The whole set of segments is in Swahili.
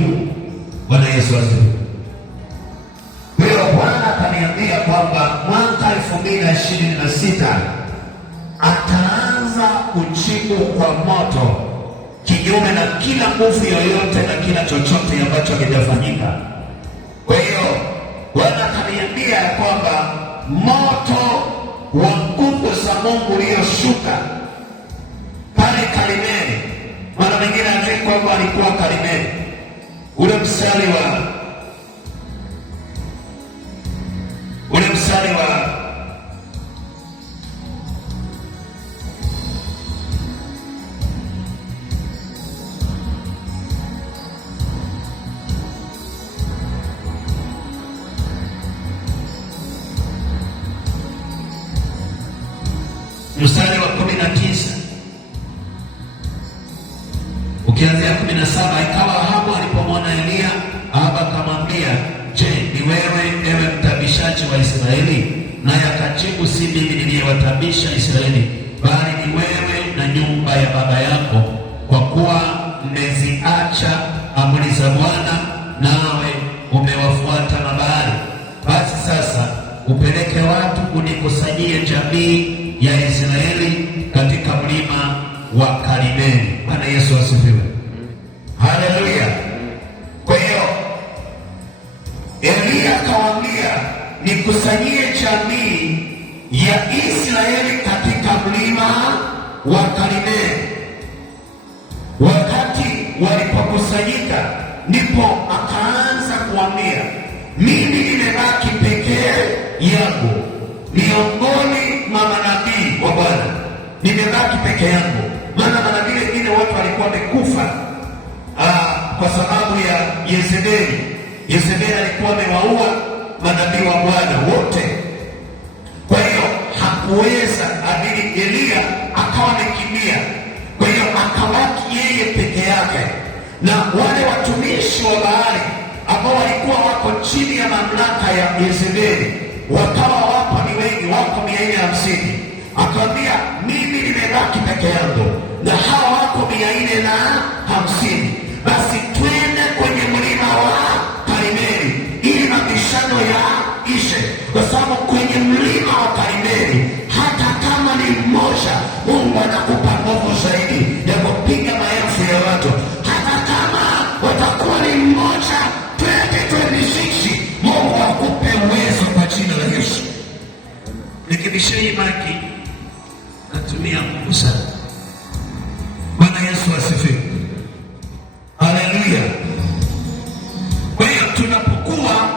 miguu. Bwana Yesu asifiwe. Kwa hiyo Bwana akaniambia kwamba mwaka 2026 ataanza kujibu kwa moto, kinyume na kila nguvu yoyote na kila chochote ambacho hakijafanyika. Kwa hiyo Bwana akaniambia kwamba moto wa nguvu za Mungu ulioshuka pale Karimeli. Mara mengine ajui kwamba alikuwa Karimeli, ule mstari wa mstari wa 19 ukianzia 17, ikawa Ahabu alipomwona Eliya, Ahabu akamwambia, je, ni wewe ewe mtabishaji wa Israeli? Naye akajibu, si mimi niliyewatabisha Israeli, bali ni wewe na nyumba ya baba yako, kwa kuwa mmeziacha amri za Bwana, nawe umewafuata Mabaali. Basi sasa upeleke watu kunikusanyie jamii ya Israeli katika mlima wa Karimeli. Bwana Yesu asifiwe. Haleluya. Kwa hiyo Eliya akawaambia, nikusanyie jamii ya Israeli katika mlima wa Karimeli. Wakati walipokusanyika, ndipo akaanza kuambia, mimi nimebaki pekee yangu miongoni mwa manabii wa Bwana, nimebaki peke yangu. Maana manabii wengine wote walikuwa wamekufa kwa sababu ya Yezebeli. Yezebeli alikuwa amewaua manabii wa Bwana wote. Kwa hiyo hakuweza adili, Eliya akawa amekimbia. Kwa hiyo akabaki yeye peke yake, na wale watumishi wa Baali ambao walikuwa wako chini ya mamlaka ya Yezebeli wakawa wapo ni wengi, wako 450. Akamwambia, mimi nimebaki peke yangu na hawa wako 450. Basi twende kwenye mlima wa Karimeli ili mabishano ya ishe, kwa sababu kwenye mlima wa Karimeli hata kama ni mmoja, Mungu anakupa nguvu zaidi ya kupiga maelfu ya watu. Hata kama watakuwa ni mmoja, 2026 Mungu akupe uwezo kwa jina la Yesu. Nikibisheni maki natumia nguvu sana. Bwana Yesu asifiwe. Haleluya. Kwa hiyo tunapokuwa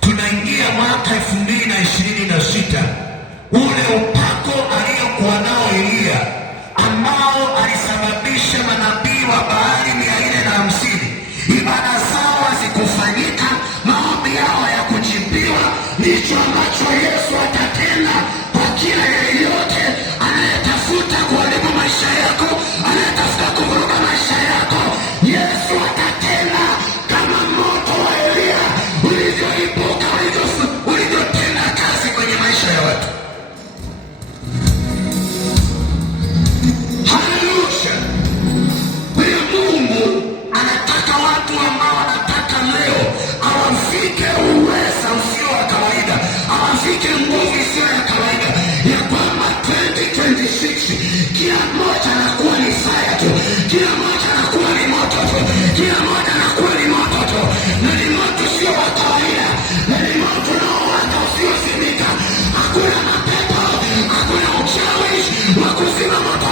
tunaingia mwaka 2026, ule upako aliyokuwa nao Eliya ambao alisababisha manabii wa Baali 450 ibada zao hazikufanyika, maombi yao ya kujibiwa, ndicho ambacho Yesu atatenda kwa kila yeyote anayetafuta kuharibu maisha yako, anayetafuta kuvuruga maisha yako. Yesu atatenda kama moto wa Eliya ulivyoibuka, ulivyotenda kazi kwenye maisha ya watu. Haleluya. Mungu anataka watu ambao wanataka leo awafike uweza usio wa kawaida, awafike nguvu isiyo ya kawaida, ya kwamba 2026 kila mmoja anakuwa ni fire tu, kila mmoja anakuwa ni moto tu, kila mmoja anakuwa ni moto tu, na ni moto sio wa kawaida, na ni moto unaowaka usiozimika. Hakuna mapepo, hakuna uchawi wa kuzima moto.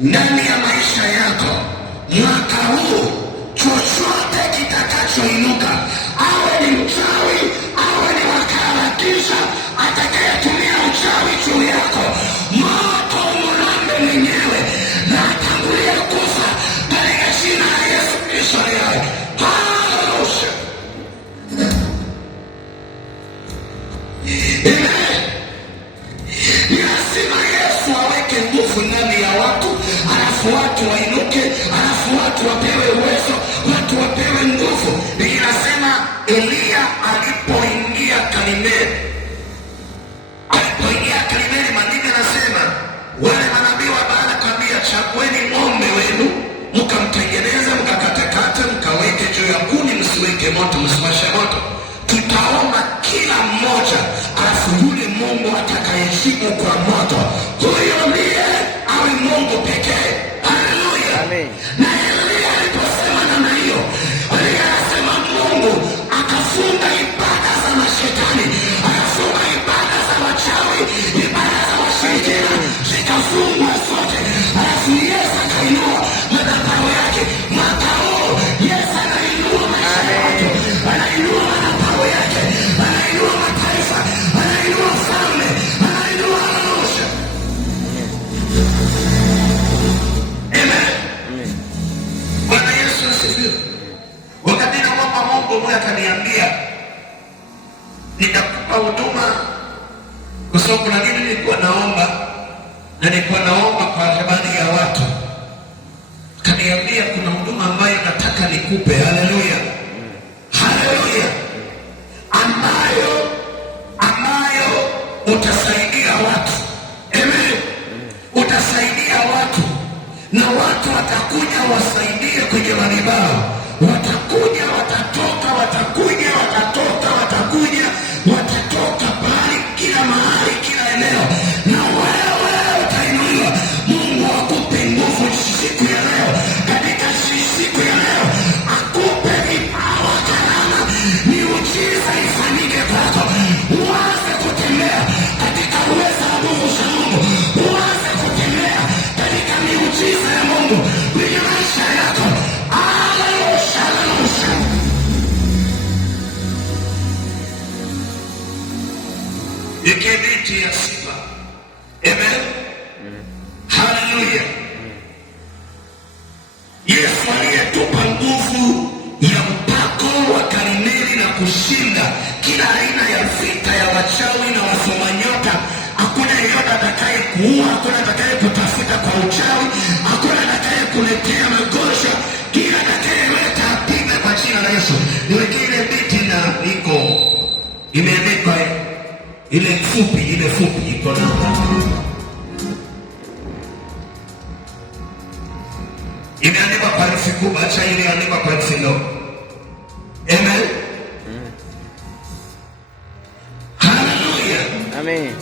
Ndani ya maisha yako mwaka huu, chochote kitakachoinuka, awe ni mchawi, awe ni wakarakisha atakayetumia uchawi juu yako, moto umulambe mwenyewe na atangulia kufa katika jina la Yesu Kristo aliye. Haleluya. Lazima Yesu aweke nguvu ndani ya watu, alafu watu wainuke, alafu watu wapewe uwezo, watu wapewe nguvu. Inasema Eliya alipoingia Karmeli, maandiko yanasema wale manabii wa Baali akamwambia, chagueni ng'ombe wenu mkamtengeneze, mkakatakata, mkaweke juu ya kuni, msiweke moto, msiwashe moto. Tutaomba kila mmoja, alafu yule Mungu atakayejibu kwa moto, huyo ndiye awe Mungu pekee. Haleluya, amen. Na Eliya aliposema namna hiyo, Eliya anasema Mungu akafunga ibada za mashetani, akafunga ibada za wachawi, ibada za washirikina zikafungwa zote. Alafu Yesu akainua madhabahu yake. Mwaka huu Yesu anainua maisha ya watu, anainua madhabahu yake, anainua mataifa, anainua falme, anainua maisha. Amen. Bwana Yesu asifiwe. Wakati naomba Mungu mmoja akaniambia, nitakupa huduma, kwa sababu kuna nini nilikuwa naomba, na nilikuwa naomba kwa habari ya watu. Kaniambia kuna huduma ambayo nataka nikupe. Haleluya, haleluya, ambayo utasaidia watu. Amen. Utasaidia watu, na watu watakuja wasaidie kwenye madhabahu, watakuja, watatoka, watakuja, watatoka, watakuja, watatoka bali kila mahali, kila eneo, na wewe utainuliwa. Mungu akupe nguvu siku ya leo, katika siku ya leo akupe vipawa, karama, miujiza ifanyike kwako, uanze kutembea katika uwezo wa nguvu za Mungu, uanze kutembea katika miujiza ya Mungu kwenye maisha yako. Haleluya, haleluya. Ikibiti ya sifa. Amen. Haleluya. Yesu aliyetupa nguvu ya mpako wa Karmeli na kushinda kila aina ya vita ya wachawi na wasoma nyota. Hakuna yeyote atakaye kuua, hakuna atakaye kutafuta kwa uchawi, hakuna atakaye kuletea magonjwa. Kila atakayeleta apigwe kwa jina la Yesu. Niwekee ile biti na niko imeandikwa ile fupi iko namba. Imeandikwa kwa herufi kubwa, acha ile andikwa kwa herufi ndogo. Amen. Haleluya. Amen.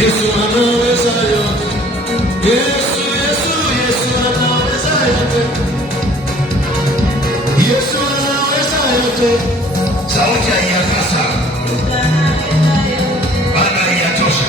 Yesu anaweza yote. Yesu anaweza yote. Yesu anaweza yote. Sauti haiyapasa. Bado haiyatosha.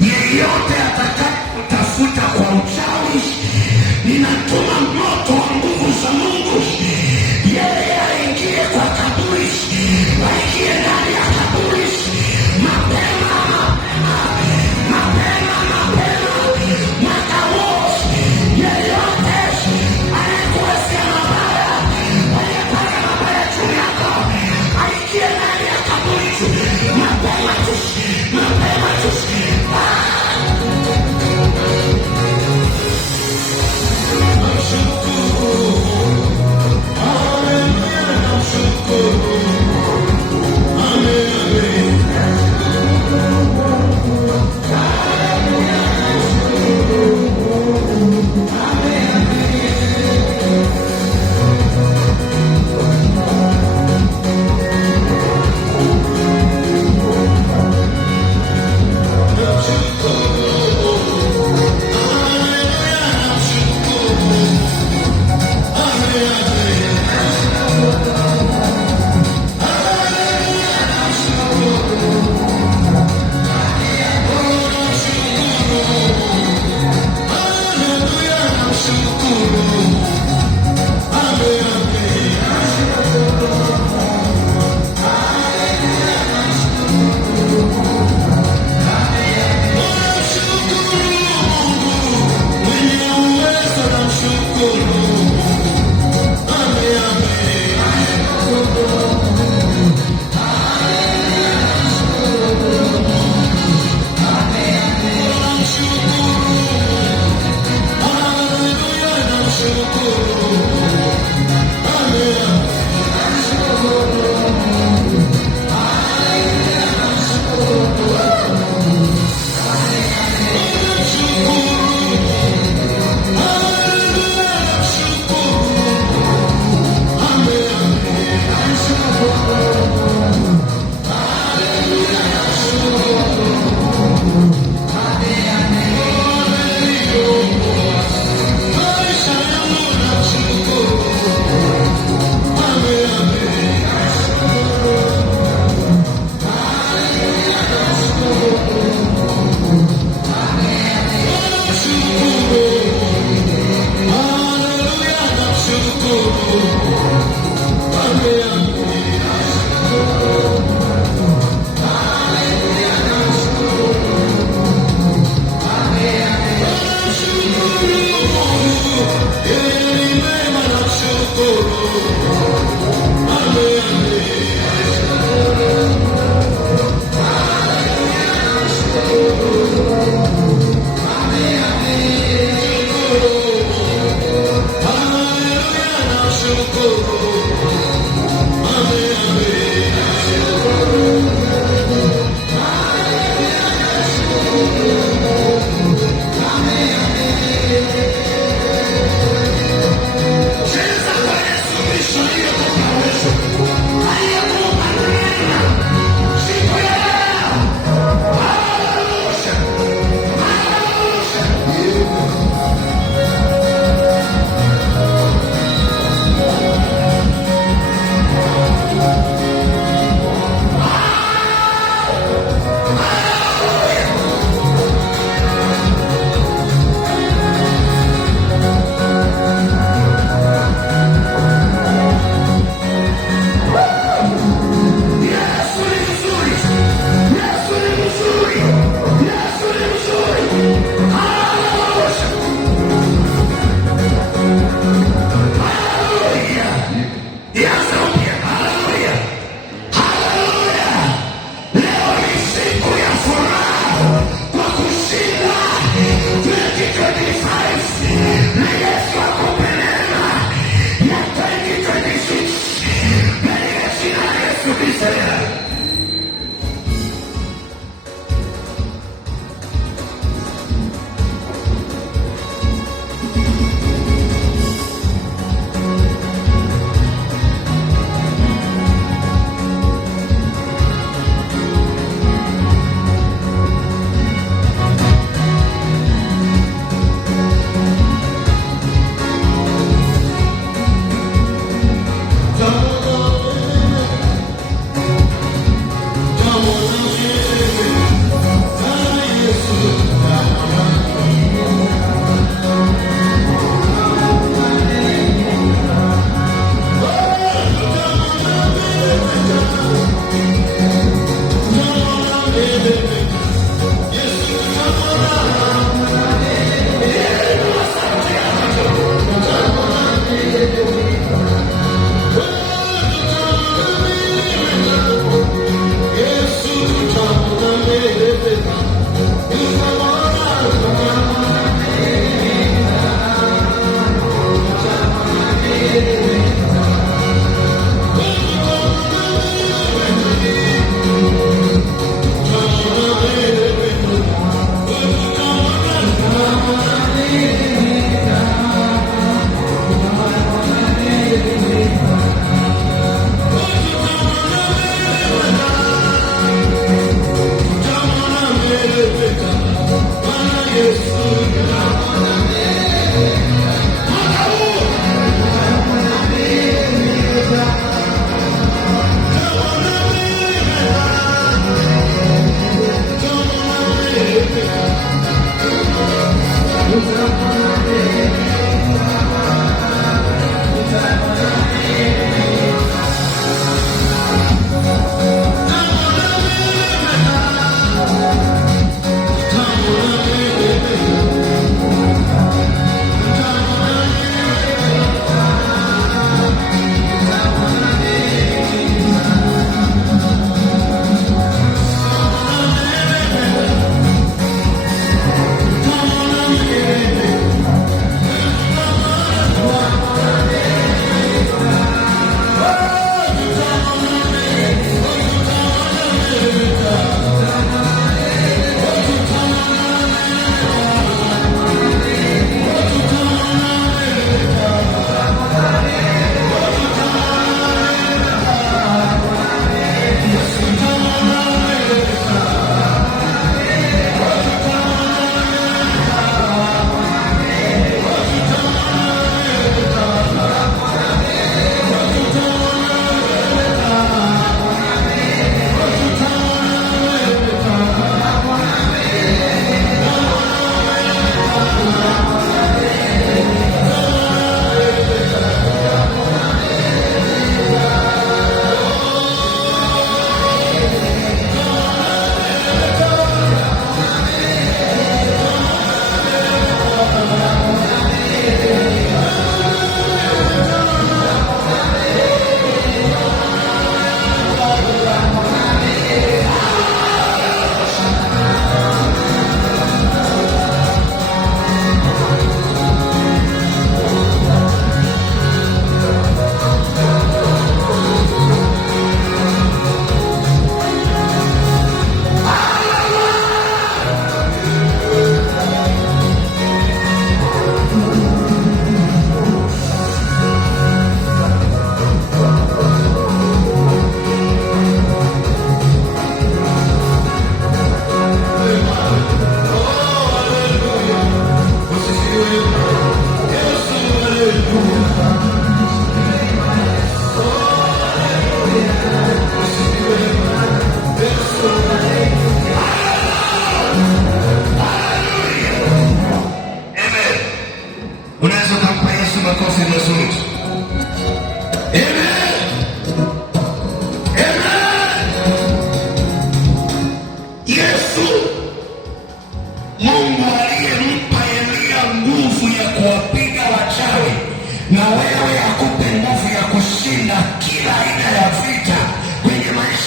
Yeyote atakayetafuta kwa uchawi, ninatuma moto wa nguvu za Mungu, yeye aingie kwa kaburi, aingie ndani ya kaburi mapema, mwaka huu. Yeyote anayekuwazia mabaya, anayepanga mabaya juu yako, aingie ndani ya kaburi mapema tu.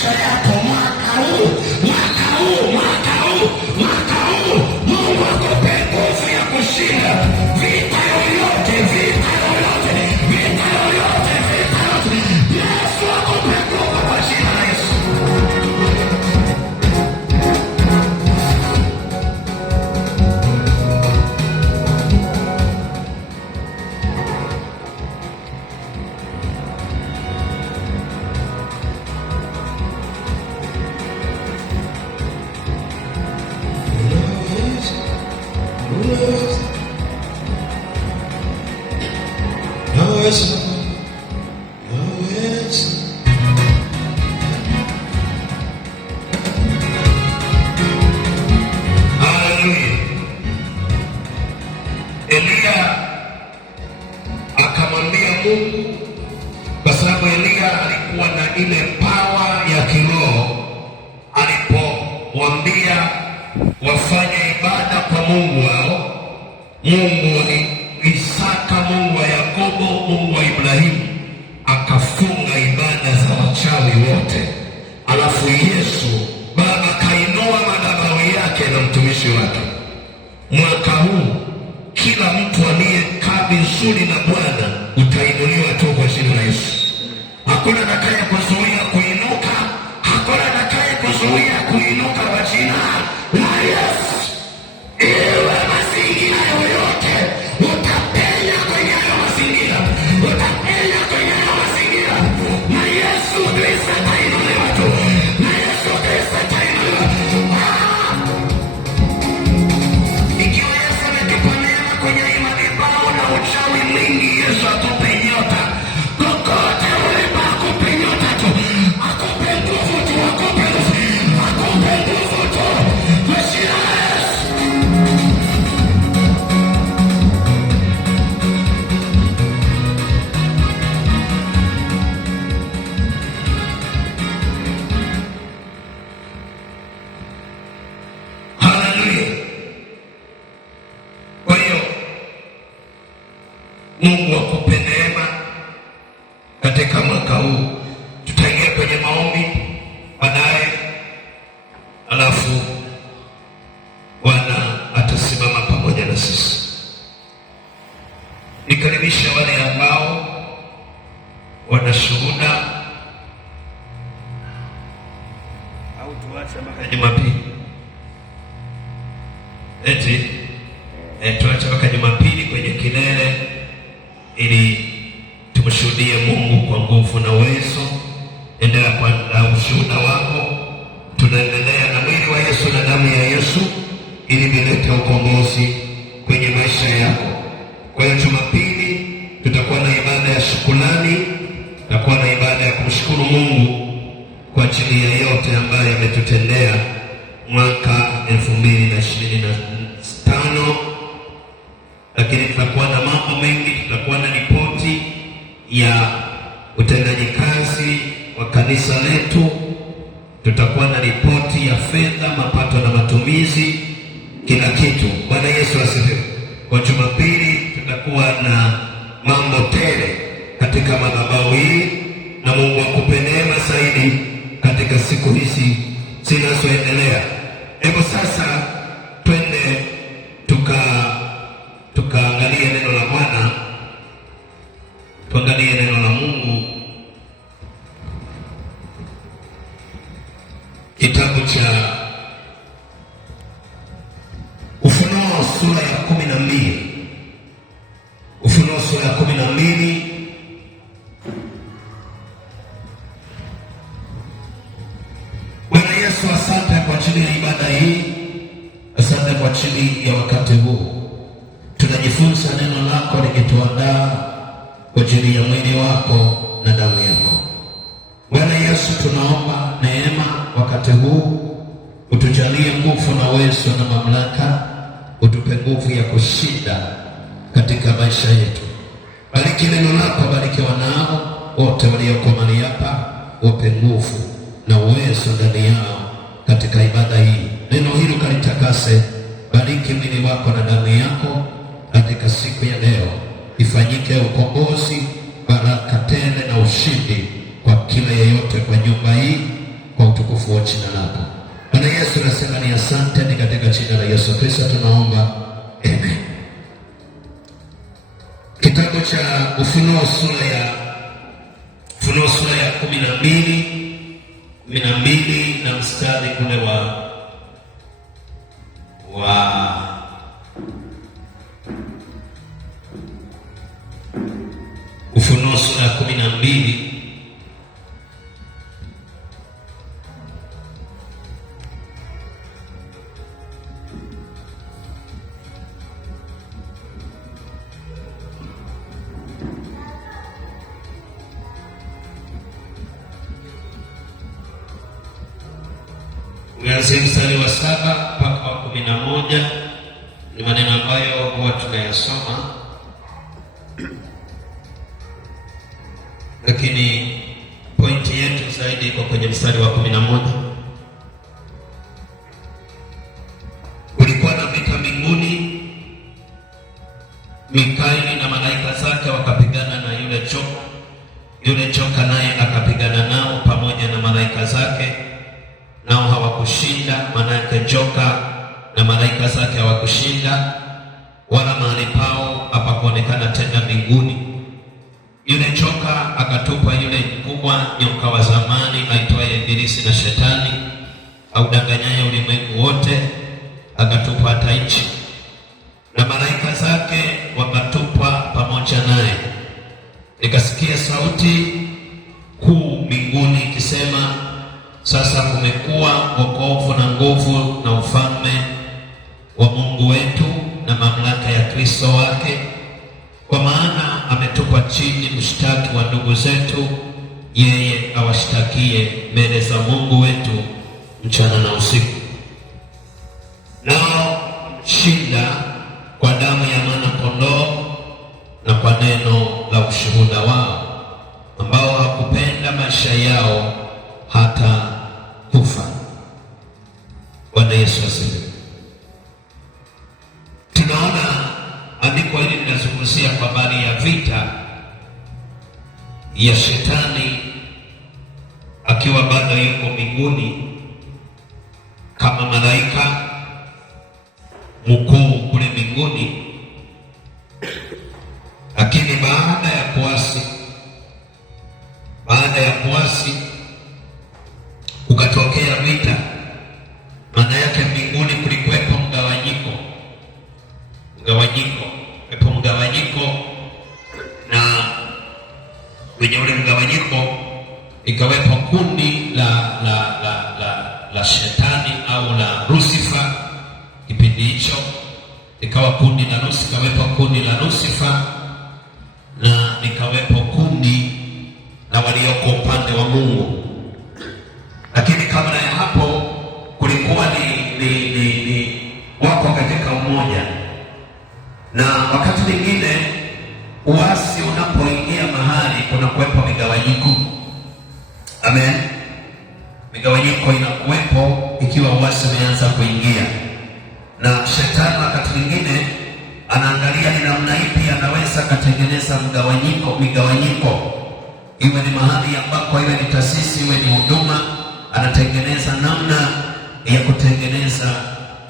maisha yako mwaka huu, Mungu akupe nguvu ya kushinda vita yoyote. Yesu akupe nguvu kwa jina la Yesu. Elia akamwambia Mungu, kwa sababu Elia alikuwa na ile pawa ya kiroho, alipomwambia wafanye ibada kwa Mungu wao, Mungu wa Isaka, Mungu wa Yakobo, Mungu wa Ibrahimu, akafunga ibada za wachawi wote. Alafu Yesu Baba kainua madhabahu yake na mtumishi wake. Mwaka huu kila mtu aliyekaa vizuri na Bwana utainuliwa tu kwa jina la Yesu. Hakuna atakaye kuzuia kuinuka, hakuna atakaye kuzuia kuinuka kwa jina la Yesu. Iwe mazingira yoyote, utapenya kwenye hayo mazingira, na Yesu Kristo atainuliwa tu, na Yesu Kristo atainuliwa. Ikiwa Yesu ametupa neema kwenye imani bao na uchawi mwingi, Yesu atupe nyota. Kokote ulipo akupe nyota tu, akupe nguvu tu, akupe nguvu tu kwa jina la Yesu. Kwa hiyo Mungu akupe neema katika mwaka huu. Tutaingia kwenye maombi baadaye, alafu Bwana atasimama pamoja na sisi. Nikaribisha wale ambao wana shuhuda, au tuache mpaka Jumapili. Tuache mpaka Jumapili kwenye kilele, ili tumshuhudie Mungu kwa nguvu na uwezo. Endelea kwa ushuhuda wako. Tunaendelea na mwili wa Yesu na damu ya Yesu ili vilete ukombozi kwenye maisha yako. Kwa hiyo Jumapili tutakuwa na ibada ya shukrani, tutakuwa na ibada ya kumshukuru Mungu kwa ajili ya yote ambayo ametutendea mwaka 2025. Lakini tutakuwa na mambo mengi. Tutakuwa na ripoti ya utendaji kazi wa kanisa letu, tutakuwa na ripoti ya fedha, mapato na matumizi, kila kitu. Bwana Yesu asifiwe. Kwa Jumapili tutakuwa na mambo tele katika madhabahu hii, na Mungu akupe neema zaidi katika siku hizi zinazoendelea. Hebu sasa twende tukaangalie neno la Bwana, tuangalie neno la Mungu, kitabu cha Ufunuo sura ya 12. Ufunuo sura ya 12. Bwana Yesu, asante kwa ajili ya ibada hii, asante kwa ajili ya wakati huu. Tunajifunza neno lako likituandaa kwa ajili ya mwili wako na damu yako. Bwana Yesu, tunaomba neema wakati huu, utujalie nguvu na uwezo na mamlaka, utupe nguvu ya kushinda katika maisha yetu. Bariki neno lako, bariki wanao wote walioko mahali hapa, wape nguvu na uwezo ndani yao katika ibada hii. Neno hili kalitakase, bariki mwili wako na damu yako katika siku ya leo. Ifanyike ukombozi, baraka tele na ushindi kwa kila yeyote kwa nyumba hii, kwa kwa utukufu wa jina lako. Bwana Yesu, nasema ni asante, ni katika jina la Yesu Kristo tunaomba, amen. Kitabu cha Ufunuo sura ya 12 na mstari ule wa Ufunuo sura ya 12 uanze mstari wa 7 mpaka wa 11. Ni maneno ambayo huwa tunayasoma, lakini pointi yetu zaidi iko kwenye mstari wa 11. Kulikuwa na vita mbinguni, Mikaeli na malaika zake wakapigana na yule joka naye akapigana nao pamoja na malaika zake, nao hawakushinda. Maana yake joka na malaika zake hawakushinda, wala mahali pao hapakuonekana tena mbinguni. Yule joka akatupa, yule mkubwa nyoka wa zamani aitwaye Ibilisi na Shetani, audanganyaye ulimwengu wote, akatupa hata nchi, na malaika zake wakatupwa pamoja naye. Nikasikia sauti kuu mbinguni ikisema, sasa kumekuwa wokovu na nguvu na ufalme wa Mungu wetu na mamlaka ya Kristo wake, kwa maana ametupa chini mshtaki wa ndugu zetu, yeye awashtakie mbele za Mungu wetu mchana na usiku. Nao shinda kwa damu ya mwana-kondoo na kwa neno la ushuhuda wao, ambao hakupenda maisha yao hata kufa. Bwana Yesu asifiwe. Tunaona andiko hili linazungumzia kwa habari ya vita ya Shetani akiwa bado yuko mbinguni kama malaika mkuu kule mbinguni, lakini baada ya kuasi ukatokea vita. Maana yake mbinguni kulikuwepo mgawanyiko, na kwenye ule mgawanyiko ikawepo kundi la Shetani au la Lucifer. Kipindi hicho ikawa kundi la Lucifer, ikawepo kundi la Lucifer na ikawepo kundi la walioko upande wa Mungu. Lakini kabla ya hapo kulikuwa ni wako katika umoja, na wakati mwingine uasi unapoingia mahali kuna kuwepo migawanyiko. Amen. Migawanyiko inakuwepo ikiwa uasi umeanza kuingia, na Shetani wakati mwingine anaangalia ni namna ipi anaweza katengeneza migawanyiko, iwe ni mahali ambako, iwe ni taasisi, iwe ni huduma, anatengeneza namna ya kutengeneza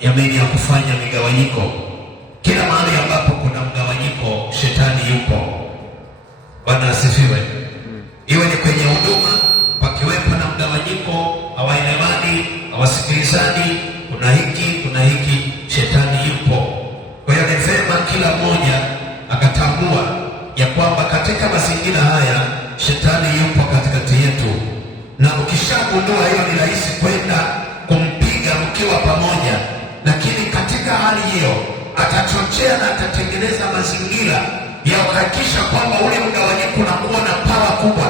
ya kufanya migawanyiko. Kila mahali ambapo kuna mgawanyiko, Shetani yupo. Bwana asifiwe. Iwe ni kwenye huduma, pakiwepo na mgawanyiko, hawaelewani, hawasikilizani, kuna hiki, Shetani yupo. Kwa hiyo ni vema kila mmoja akatambua ya kwamba katika mazingira haya Shetani yupo katikati yetu, na ukishagundua hiyo ni rahisi kwenda kumpiga mkiwa pamoja. Lakini katika hali hiyo atachochea na atatengeneza mazingira ya kuhakikisha kwamba ule mgawanyiko unakuwa na pawa kubwa,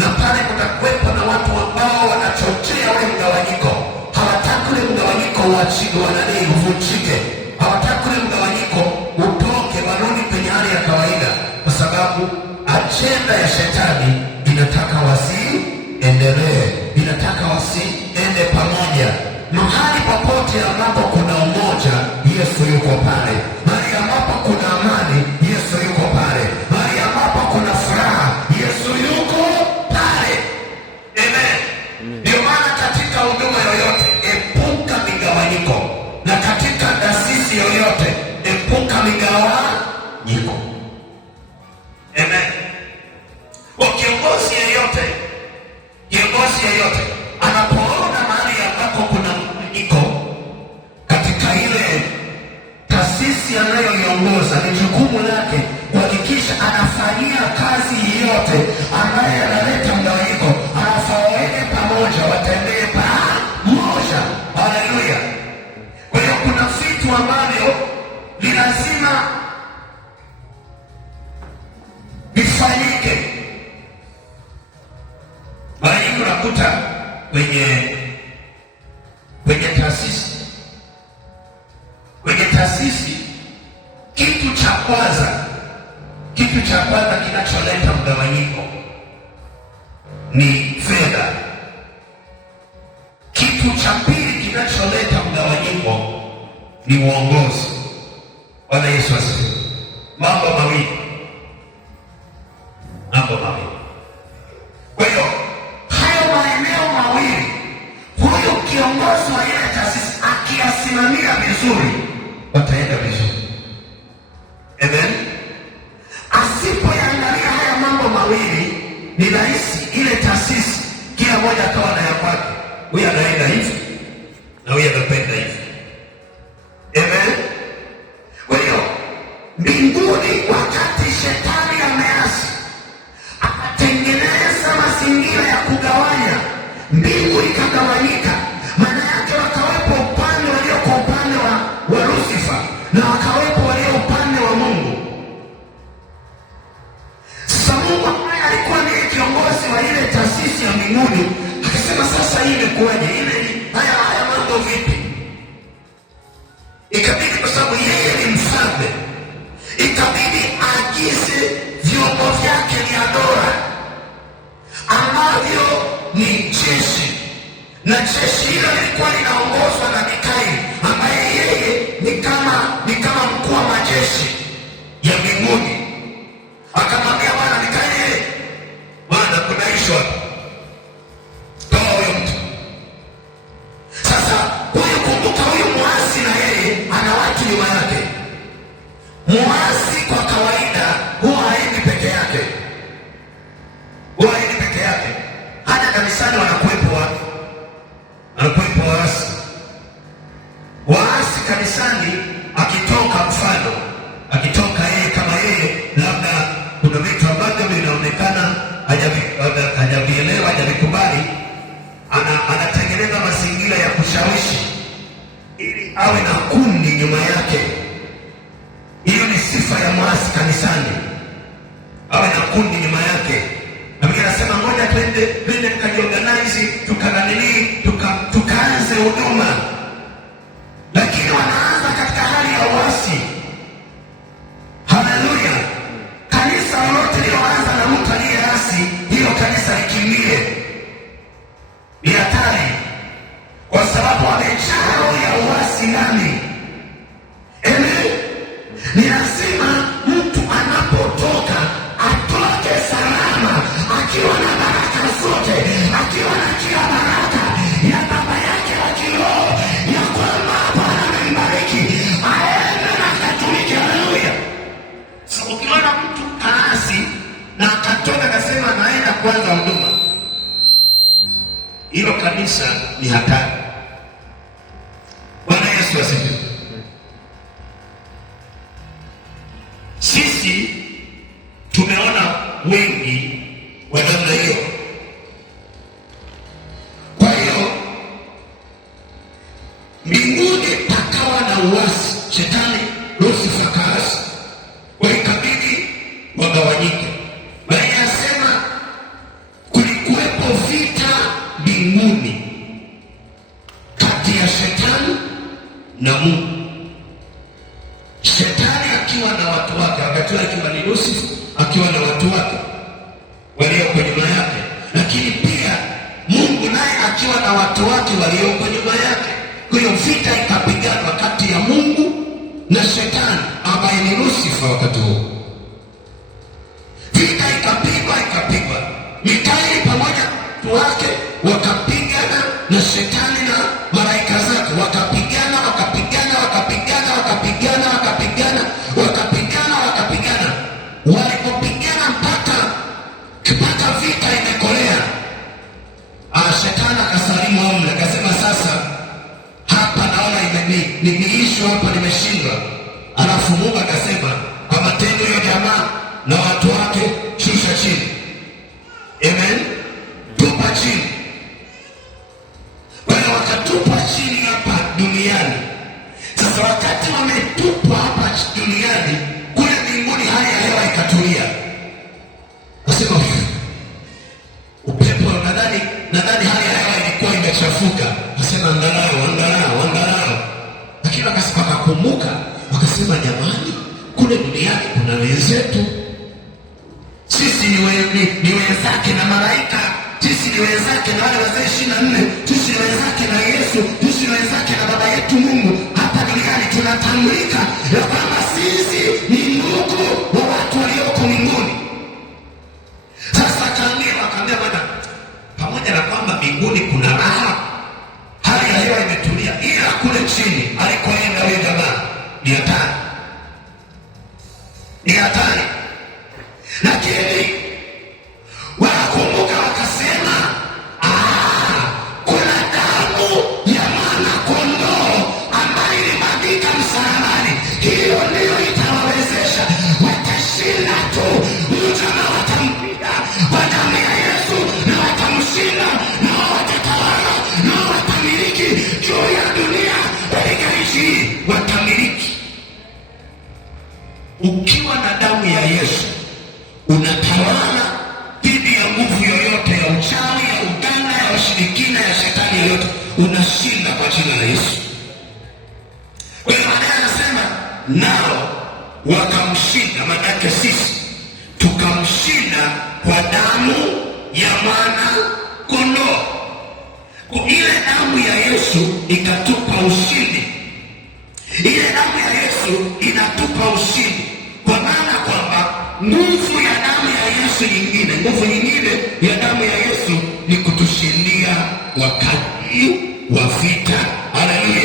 na pale kutakuwepo na watu ambao wanachochea ule mgawanyiko. Hawataki ule mgawanyiko uvunjike, hawataki ule mgawanyiko utoke, warudi kwenye hali ya kawaida, kwa sababu ajenda ya Shetani inataka wasiendelee, inataka wasiende pamoja. Mahali popote ambapo kuna umoja, Yesu yuko pale. Mahali ambapo kuna amani, Yesu yuko pale. Mahali ambapo kuna furaha, Yesu yuko pale. Amen. Ndio maana katika kwenye taasisi, kitu cha kwanza kinacholeta mgawanyiko ni fedha. Kitu cha pili kinacholeta mgawanyiko ni uongozi. Bwana Yesu asifiwe. Mambo mawili. Kwa hiyo hayo maeneo mawili, huyo kiongozi wa ile taasisi akiyasimamia vizuri, wataenda vizuri. Amen. Asipoangalia haya mambo mawili, ni rahisi ile taasisi kila mmoja akawa na ya kwake. Huyu anaenda hivi na huyu anapenda hivi. Amen. Kwa hiyo mbinguni, wakati shetani ameasi akatengeneza mazingira ya kugawanya, mbingu ikagawanyika. Maana yake wakawepo upande walioko upande wa Lucifer na wakawepo walio upande wa Mungu. Sasa Mungu ambaye alikuwa ni kiongozi wa ile taasisi ya mbinguni akasema, sasa hii imekuwaje? Haya mambo vipi? Ikabidi, kwa sababu yeye ni mfalme, ikabidi aagize vyombo vyake vya dola ambavyo ni jeshi, na jeshi hilo lilikuwa linaongozwa na Mikaeli ambaye yeye ni kama mkuu wa majeshi ya mbinguni. Akamwambia Bwana Mikaeli, Bwana, kuna ishu hapa, toa huyo mtu. Sasa huyu, kumbuka, huyu muasi na yeye ana watu nyuma yake. Muasi kwa kawaida huwa haendi peke yake, hata kanisani wanakuwepo watu, wanakuwepo waasi kanisani. Akitoka yeye kama yeye, labda kuna vitu ambavyo vinaonekana hajavielewa, hajavikubali, anatengeneza mazingira ya kushawishi ili awe na kundi nyuma yake. Hiyo ni sifa ya muasi kanisani, awe na kundi nyuma yake. Na mimi nasema ngoja twende tukajiorganize, tukaanze huduma, lakini wanaanza katika hali ya uasi. Haleluya! Kanisa lolote liloanza na mtu aliyeasi, hilo kanisa likimbie. Ni hatari, kwa sababu amejaa roho ya uasi ndani. Ni lazima mtu anapotoka atoke salama, akiwa na baraka zote, akiwa na kila baraka ya baba yake wa kiroho, ya kwamba Bwana amembariki aende na akatumike. Haleluya! So ukiona mtu kaasi na akatoka akasema naenda kuanza huduma, hilo kanisa ni hatari. Bwana Yesu asifiwe. Sisi tumeona wengi wa namna hiyo. Kwa hiyo mbinguni pakawa na uasi, shetani Lucifer kaasi, ikabidi wagawanyike. Bali anasema kulikuwepo vita mbinguni kati ya shetani na Mungu. Shetani akiwa na watu wake, wakati akiwa ni Lucifer, akiwa na watu wake walioko nyuma yake, lakini pia Mungu naye akiwa na watu wake walioko nyuma yake. Kwa hiyo vita ikapiganwa kati ya Mungu na shetani ambaye ni Lucifer. Wakati huo vita ikapigwa. Mikaeli pamoja na watu wake wakapigana na shetani na malaika zake, wakapigana. Walipopigana mpaka vita imekolea, shetani akasalimu amri, akasema sasa hapa naona nimeishwa hapa, nimeshindwa. Alafu Mungu akasema kwa matendo ya jamaa na watu wake, shusha chini. Amen. Tupa chini. Wale wakatupa chini hapa duniani. Sasa wakati wametupwa hapa duniani, kule mbinguni hali ya hewa ikatulia. Wasema upepo, nadhani hali ya hewa ilikuwa wakachafuka, wasema angalau. Lakini wakakumbuka, wakasema jamani, kule duniani kuna wenzetu, sisi ni wenzake na malaika, sisi ni wenzake na wale wazee 24, sisi ni wenzake na Yesu, sisi ni wenzake na baba yetu Mungu. Hapa duniani tunatambulika ya kwamba sisi ni ndugu wa watu walioko mbinguni. Sasa akaambia bwana, pamoja na kwamba mbinguni kuna raha, hali ya hewa imetulia, ila kule chini alikoenda huyo jamaa ni hatari. Lakini wakakumbuka, wakasema kuna damu ya mwana kondoo ambayo ilimwagika msalabani, hiyo ndiyo itawawezesha. Watashinda tu, huyu jamaa watampiga kwa damu ya Yesu na watamshinda, na watatawala na watamiliki juu ya dunia, katika nchi watamiliki. Ukiwa na damu ya Yesu unatawala dhidi ya nguvu yoyote ya uchawi, ya uganga, ya ushirikina, ya shetani yoyote, unashinda kwa jina la Yesu. Kwa hiyo maana anasema nao wakamshinda, maana yake sisi tukamshinda kwa damu ya mwana kondoo. Ile damu ya Yesu ikatupa ushindi. Ile damu ya Yesu inatupa ushindi, kwa maana kwamba nguvu ya damu ya Yesu nyingine, nguvu nyingine ya damu ya Yesu ni kutushindia wakati wa vita. Haleluya.